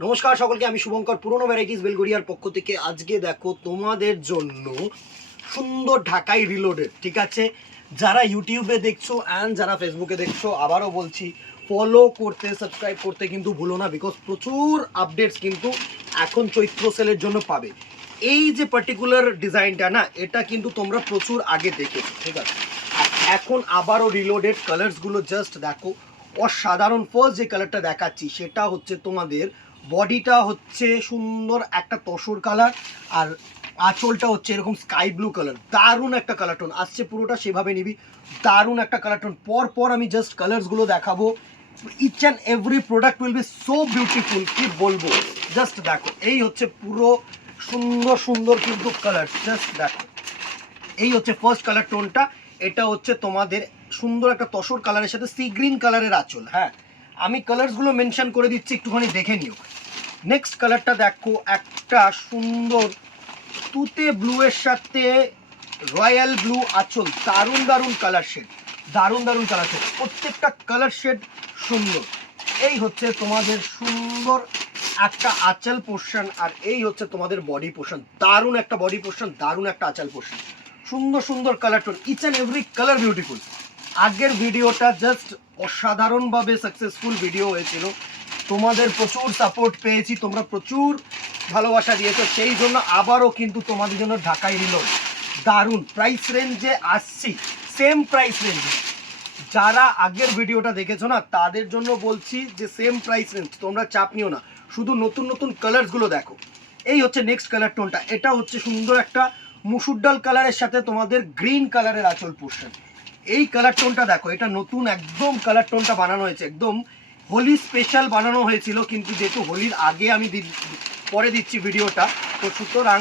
নমস্কার সকলকে, আমি শুভঙ্কর পুরনো ভ্যারাইটিস বেলগড়িয়ার পক্ষ থেকে। আজকে দেখো তোমাদের জন্য সুন্দর ঢাকাই রিলোডেড, ঠিক আছে? যারা ইউটিউবে দেখছো অ্যান্ড যারা ফেসবুকে দেখছো, আবারও বলছি ফলো করতে, সাবস্ক্রাইব করতে কিন্তু ভুলো না, বিকজ প্রচুর আপডেটস কিন্তু এখন চৈত্র সেলের জন্য পাবে। এই যে পার্টিকুলার ডিজাইনটা না, এটা কিন্তু তোমরা প্রচুর আগে দেখেছো, ঠিক আছে? আর এখন আবারও রিলোডেড, কালার্সগুলো জাস্ট দেখো অসাধারণ। ফার্স্ট যে কালারটা দেখাচ্ছি সেটা হচ্ছে তোমাদের বডিটা হচ্ছে সুন্দর একটা তসর কালার, আর আঁচলটা হচ্ছে এরকম স্কাই ব্লু কালার। দারুণ একটা কালার টোন আসছে, পুরোটা সেভাবে নিবি। দারুণ একটা কালার টোন। পর আমি জাস্ট কালার্সগুলো দেখাবো। Each and every product will be so beautiful, কি বলবো। জাস্ট দেখো, এই হচ্ছে পুরো সুন্দর সুন্দর কিন্তু কালার। জাস্ট দেখো, এই হচ্ছে ফার্স্ট কালার টোনটা। এটা হচ্ছে তোমাদের সুন্দর একটা তসর কালারের সাথে সি গ্রিন কালারের আঁচল। হ্যাঁ, আমি কালার্সগুলো মেনশন করে দিচ্ছি, একটুখানি দেখে নিও। নেক্সট কালারটা দেখো, একটা সুন্দর তুতে ব্লু এর সাথে রয়্যাল ব্লু আঁচল। দারুণ দারুণ কালার শেড, দারুণ দারুণ কালার শেড, প্রত্যেকটা কালার শেড সুন্দর। এই হচ্ছে তোমাদের সুন্দর একটা আঁচল পোর্শন, আর এই হচ্ছে তোমাদের বডি পোর্শন। দারুণ একটা বডি পোর্শন, দারুণ একটা আঁচল পোর্শন। সুন্দর সুন্দর colour tone, each and every colour beautiful. আগের ভিডিওটা জাস্ট অসাধারণভাবে সাকসেসফুল ভিডিও হয়েছিল। তোমাদের প্রচুর সাপোর্ট পেয়েছি, তোমরা প্রচুর ভালোবাসা দিয়েছো, সেই জন্য আবারও কিন্তু তোমাদের জন্য ঢাকাই রিলোড দারুণ প্রাইস রেঞ্জে আসছি। সেম প্রাইস রেঞ্জ, যারা আগের ভিডিওটা দেখেছো না তাদের জন্য বলছি যে সেম প্রাইস রেঞ্জ, তোমরা চাপ নিও না, শুধু নতুন নতুন কালারসগুলো দেখো। এই হচ্ছে নেক্সট কালার টোনটা। এটা হচ্ছে সুন্দর একটা মুসুর ডাল কালারের সাথে তোমাদের গ্রিন কালারের আঁচল পোর্শন। এই কালার টোনটা দেখো, এটা নতুন একদম কালার টোনটা বানানো হয়েছে, একদম হোলি স্পেশাল বানানো হয়েছিল, কিন্তু যেহেতু হোলির আগে আমি পরে দিচ্ছি ভিডিওটা, তো সুতরাং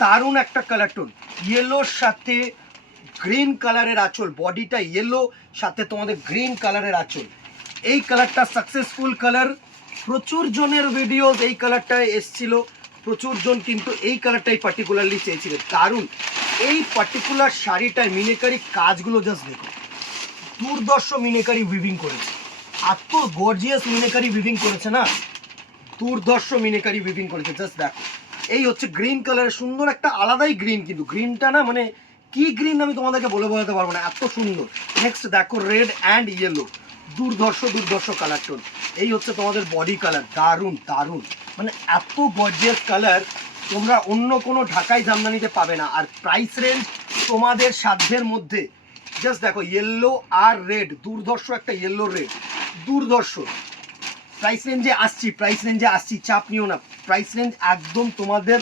দারুণ একটা কালার টোন। ইয়েলোর সাথে গ্রিন কালারের আঁচল, বডিটা ইয়েলো সাথে তোমাদের গ্রিন কালারের আঁচল। এই কালারটা সাকসেসফুল কালার, প্রচুর জনের ভিডিওস এই কালারটায় এসছিল, প্রচুর জন কিন্তু এই কালারটাই পার্টিকুলারলি চেয়েছিল। দারুণ এই পার্টিকুলার শাড়িটায় মিনেকারি কাজগুলো জাস্ট দেখো, দুর্দর্শ মিনেকারি উইভিং করেছে, এত গর্জিয়াস মিনেকারি উইভিং করেছে না, দুর্ধর্ষ মিনেকারি উইভিং করেছে। জাস্ট দেখো, এই হচ্ছে গ্রিন কালারের সুন্দর একটা আলাদাই গ্রিন, কিন্তু গ্রিনটা না মানে কি গ্রিন আমি তোমাদেরকে বোঝাতে পারবো না, এত সুন্দর। নেক্সট দেখো, রেড অ্যান্ড ইয়েলো, দুর্ধর্ষ দুর্ধর্ষ কালার টোন। এই হচ্ছে তোমাদের বডি কালার, দারুণ দারুণ, মানে এত গর্জিয়াস কালার তোমরা অন্য কোনো ঢাকাই জামদানিতে পাবে না। আর প্রাইস রেঞ্জ তোমাদের সাধ্যের মধ্যে। জাস্ট দেখো, ইয়েলো আর রেড, দুর্ধর্ষ একটা ইয়েলো রেড, দুর্ধর্ষ। প্রাইস রেঞ্জে আসছি, চাপ নিও না। প্রাইস রেঞ্জ একদম তোমাদের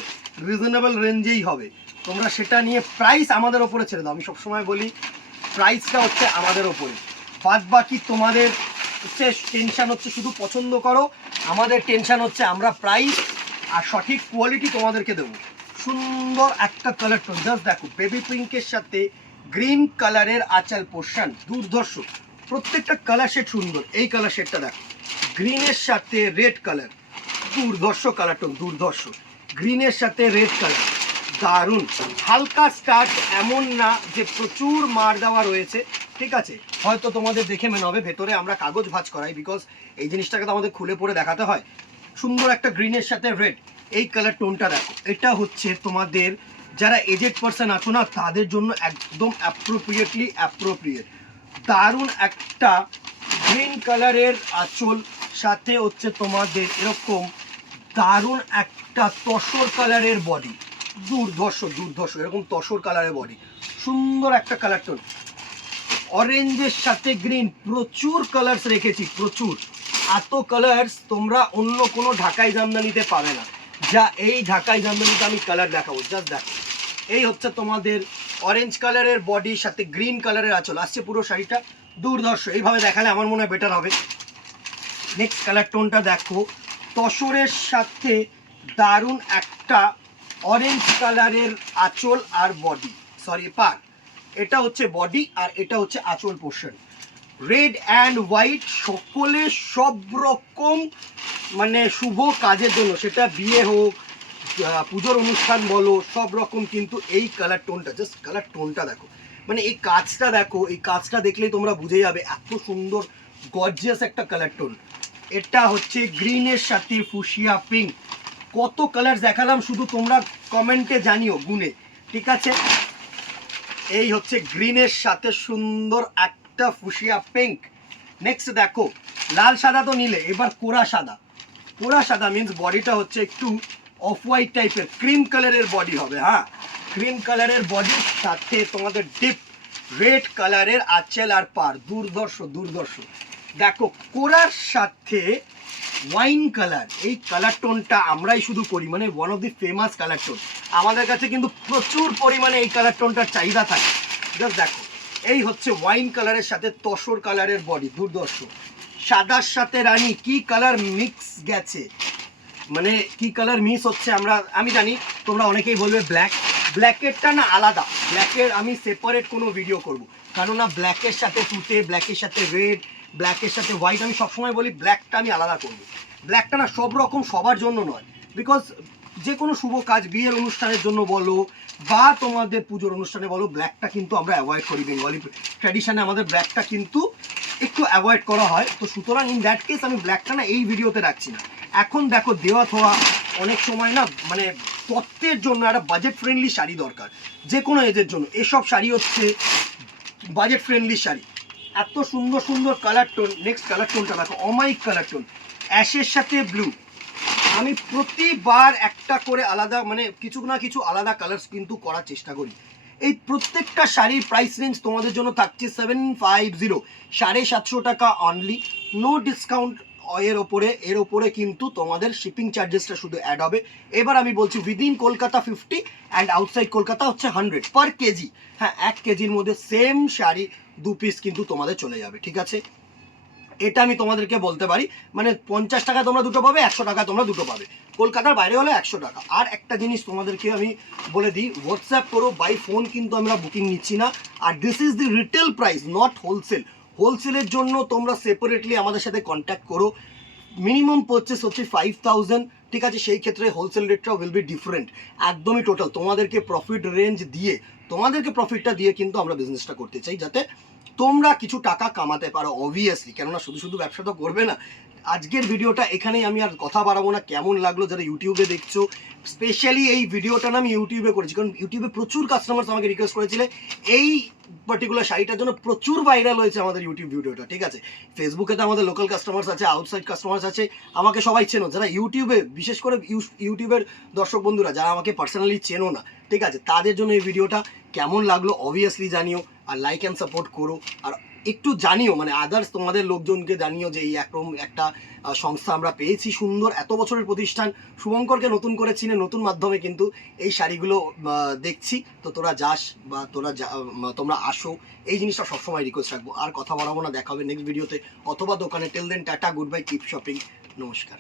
রিজনেবল রেঞ্জেই হবে, তোমরা সেটা নিয়ে প্রাইস আমাদের ওপরে ছেড়ে দাও। আমি সবসময় বলি প্রাইসটা হচ্ছে আমাদের ওপরে, বাদ বাকি তোমাদের হচ্ছে টেনশান হচ্ছে শুধু পছন্দ করো, আমাদের টেনশান হচ্ছে আমরা প্রাইস আর সঠিক কোয়ালিটি তোমাদেরকে দেবো। সুন্দর একটা কালার টোন, জাস্ট দেখো, বেবি পিঙ্কের সাথে গ্রিন কালারের আঁচল পোর্শন, দুর্ধর্ষ, প্রত্যেকটা কালার শেড সুন্দর। এই কালার শেডটা দেখো, গ্রিনের সাথে রেড কালার, দুর্ধর্ষ কালার টোন, দুর্ধর্ষ, গ্রিনের সাথে রেড কালার, দারুণ। হালকা স্টার্ট, এমন না যে প্রচুর মার দেওয়া রয়েছে, ঠিক আছে? হয়তো তোমাদের দেখে মনে হবে ভেতরে আমরা কাগজ ভাঁজ করাই, বিকজ এই জিনিসটাকে তো আমাদের খুলে পড়ে দেখাতে হয়। সুন্দর একটা গ্রিনের সাথে রেড, এই কালার টোনটা দেখো, এটা হচ্ছে তোমাদের যারা এজেড পার্সন আছো না তাদের জন্য একদম অ্যাপ্রোপ্রিয়েট। দারুণ একটা গ্রিন কালারের আঁচল, সাথে হচ্ছে তোমাদের এরকম দারুণ একটা তসর কালারের বডি, দুর্ধর্ষ এরকম তসর কালারের বডি, সুন্দর একটা কালার টোন। অরেঞ্জের সাথে গ্রিন, প্রচুর কালার্স রেখেছি, প্রচুর। এত কালার্স তোমরা অন্য কোনো ঢাকাই জামদানিতে পাবে না, যা এই ঢাকাই জামদানিতে আমি কালার দেখাবো। জাস্ট দেখো, এই হচ্ছে তোমাদের অরেঞ্জ কালারের বডির সাথে গ্রিন কালারের আঁচল, আসছে পুরো শাড়িটা, দুর্ধর্ষ। এইভাবে দেখালে আমার মনে হয় বেটার হবে। নেক্সট কালার টোনটা দেখো, তসরের সাথে দারুণ একটা অরেঞ্জ কালারের আঁচল আর বডি, সরি পার, এটা হচ্ছে বডি আর এটা হচ্ছে আঁচল পোর্শন। রেড অ্যান্ড হোয়াইট, সকলে সব রকম মানে শুভ কাজের জন্য, সেটা বিয়ে হোক, পুজোর অনুষ্ঠান বলো, সব রকম কিন্তু এই কালার টোনটা, জাস্ট কালার টোনটা দেখো, মানে এই কাজটা দেখো, এই কাজটা দেখলেই তোমরা বুঝে যাবে এত সুন্দর গর্জিয়াস একটা কালার টোন। এটা হচ্ছে গ্রিনের সাথে ফুশিয়া পিঙ্ক। কত কালার দেখালাম শুধু তোমরা কমেন্টে জানিও গুনে, ঠিক আছে। এই হচ্ছে গ্রিনের সাথে সুন্দর একটা ফুশিয়া পিঙ্ক। নেক্সট দেখো লাল সাদা তো নিলে, এবার কোরা সাদা। কোরা সাদা মিন্স বডিটা হচ্ছে একটু অফ হোয়াইট টাইপের, ক্রিম কালারের বডি হবে। হ্যাঁ, ক্রিম কালারের বডির সাথে তোমাদের ডিপ রেড কালারের আঁচল আর পার, দুর্ধর্ষ দুর্ধর্ষ। দেখো কোরার সাথে ওয়াইন কালার, এই কালার টোনটা আমরাই শুধু করি, মানে one of the famous colour tone. আমাদের কাছে কিন্তু প্রচুর পরিমাণে এই কালার টোনটার চাহিদা থাকে। জাস্ট দেখো, এই হচ্ছে ওয়াইন কালারের সাথে তসর কালারের বডি, দুর্ধর্ষ। সাদার সাথে রানী, কি কালার মিক্স গেছে, মানে কি কালার মিস হচ্ছে আমি জানি তোমরা অনেকেই বলবে ব্ল্যাক। ব্ল্যাকেরটা না আলাদা, ব্ল্যাকের আমি সেপারেট কোনো ভিডিও করব, কারণ না ব্ল্যাকের সাথে তুতে, ব্ল্যাকের সাথে রেড, ব্ল্যাকের সাথে হোয়াইট, আমি সবসময় বলি ব্ল্যাকটা আমি আলাদা করব। ব্ল্যাকটা না সব রকম সবার জন্য নয়, বিকজ যে কোনো শুভ কাজ, বিয়ের অনুষ্ঠানের জন্য বলো বা তোমাদের পুজোর অনুষ্ঠানে বলো, ব্ল্যাকটা কিন্তু আমরা অ্যাভয়েড করি। বেঙ্গলি ট্র্যাডিশনে আমাদের ব্ল্যাকটা কিন্তু একটু অ্যাভয়েড করা হয়। তো সুতরাং ইন দ্যাট কেস আমি ব্ল্যাকটা না এই ভিডিওতে রাখছি না। এখন দেখো দেওয়া থোয়া অনেক সময় না, মানে তত্ত্বের জন্য একটা বাজেট ফ্রেন্ডলি শাড়ি দরকার, যে কোনো এজের জন্য। এসব শাড়ি হচ্ছে বাজেট ফ্রেন্ডলি শাড়ি, এত সুন্দর সুন্দর কালার টোন। নেক্সট কালার টোনটা দেখো, অমাইক কালার টোন, অ্যাশের সাথে ব্লু। আমি প্রতিবার একটা করে আলাদা, মানে কিছু না কিছু আলাদা কালার্স কিন্তু করার চেষ্টা করি। এই প্রত্যেকটা শাড়ির প্রাইস রেঞ্জ তোমাদের জন্য থাকছে 750, 750 টাকা অনলি, নো ডিসকাউন্ট। এর ওপরে কিন্তু তোমাদের শিপিং চার্জেসটা শুধু অ্যাড হবে। এবার আমি বলছি within Kolkata 50 and outside Kolkata হচ্ছে 100 পার কেজি। হ্যাঁ, 1 কেজির মধ্যে সেম শাড়ি 2 পিস কিন্তু তোমাদের চলে যাবে, ঠিক আছে। এটা আমি তোমাদেরকে বলতে পারি, মানে 50 টাকা তোমরা দুটো পাবে, 100 টাকা তোমরা দুটো পাবে। কলকাতার বাইরে হলে 100 টাকা। আর একটা জিনিস তোমাদেরকে আমি বলে দিই, হোয়াটসঅ্যাপ করো, বাই ফোন কিন্তু আমরা বুকিং নিচ্ছি না। আর this is the retail price, not wholesale. হোলসেলের জন্য তোমরা সেপারেটলি আমাদের সাথে কন্ট্যাক্ট করো। মিনিমাম পারচেস হচ্ছে 5000, ঠিক আছে। সেই ক্ষেত্রে হোলসেল রেটটাও উইল বি ডিফারেন্ট, একদমই টোটাল তোমাদেরকে প্রফিট রেঞ্জ দিয়ে, তোমাদেরকে প্রফিটটা দিয়ে কিন্তু আমরা বিজনেসটা করতে চাই, যাতে তোমরা কিছু টাকা কামাতে পারো অবভিয়াসলি। কেননা শুধু শুধু ব্যবসা তো করবে না। আজকের ভিডিওটা এখানেই, আমি আর কথা বাড়াবো না। কেমন লাগলো যারা ইউটিউবে দেখছো, স্পেশালি এই ভিডিওটা না আমি ইউটিউবে করেছি, কারণ ইউটিউবে প্রচুর কাস্টমার্স আমাকে রিকোয়েস্ট করেছিলে এই পার্টিকুলার শাড়িটার জন্য। প্রচুর ভাইরাল হয়েছে আমাদের ইউটিউব ভিডিওটা, ঠিক আছে। ফেসবুকে তো আমাদের লোকাল কাস্টমার্স আছে, আউটসাইড কাস্টমার্স আছে, আমাকে সবাই চেনো। যারা ইউটিউবে, বিশেষ করে ইউটিউবের দর্শক বন্ধুরা যারা আমাকে পার্সোনালি চেনো না, ঠিক আছে, তাদের জন্য এই ভিডিওটা কেমন লাগলো অবভিয়াসলি জানিও। আর লাইক অ্যান্ড সাপোর্ট করো। আর একটু জানিও, মানে আদার্স তোমাদের লোকজনকে জানিও যে এই একরকম একটা সংস্থা আমরা পেয়েছি সুন্দর, এত বছরের প্রতিষ্ঠান। শুভঙ্করকে নতুন করে চিনে, নতুন মাধ্যমে কিন্তু এই শাড়িগুলো দেখছি। তো তোরা যাস বা তোমরা আসো, এই জিনিসটা সবসময় রিকোয়েস্ট রাখবো। আর কথা বাড়াবো না, দেখা হবে নেক্সট ভিডিওতে অথবা দোকানে। Tell then tata, good bye, keep shopping, নমস্কার।